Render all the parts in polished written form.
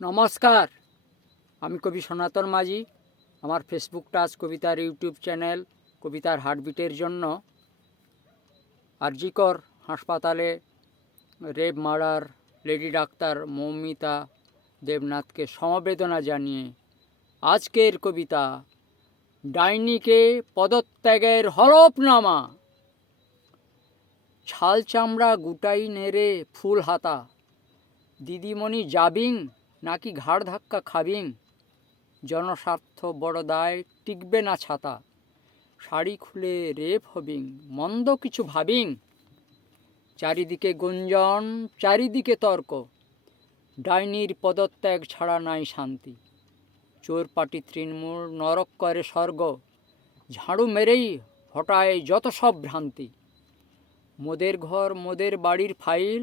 নমস্কার, আমি কবি সনাতন মাঝি। আমার ফেসবুক টাচ কবিতার ইউটিউব চ্যানেল কবিতার হার্টবিটের জন্য আরজিকর হাসপাতালে rape murder lady doctor Moumita দেবনাথকে সমবেদনা জানিয়ে আজকের কবিতা ডাইনিকে পদত্যাগের হলফনামা। ছাল চামড়া গুটাই নেড়ে ফুল হাতা, দিদিমণি যাবিং নাকি ঘাড় ধাক্কা খাবিং? জনস্বার্থ বড় দায়, টিকবে না ছাতা। শাড়ি খুলে রেপ হবিং, মন্দ কিছু ভাবিং? চারিদিকে গুঞ্জন, চারিদিকে তর্ক, ডাইনির পদত্যাগ ছাড়া নাই শান্তি। চোর পাটি তৃণমূল নরক করে স্বর্গ, ঝাড়ু মেরেই হটায় যত সব ভ্রান্তি। মোদের ঘর মোদের বাড়ির ফাইল,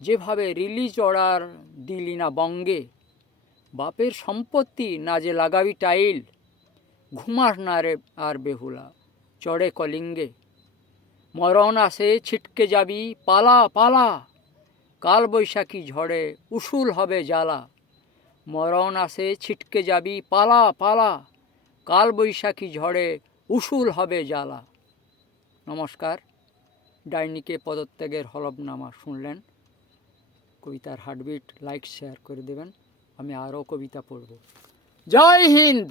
যেভাবে রিলিজ অর্ডার দিলি না বঙ্গে। বাপের সম্পত্তি না যে লাগাবি টাইল, ঘুমাস না রে আর বেহুলা, চড়ে কলিঙ্গে। মরণ আসে ছিটকে যাবি, পালা পালা, কাল বৈশাখী ঝড়ে উসুল হবে জ্বালা। মরণ আসে ছিটকে যাবি, পালা পালা, কাল বৈশাখী ঝড়ে উসুল হবে জ্বালা। নমস্কার। ডাইনিকে পদত্যাগের হলফনামা শুনলেন। কবিতার হার্টবিট লাইক শেয়ার করে দেবেন। আমি আরও কবিতা পড়ব। জয় হিন্দ।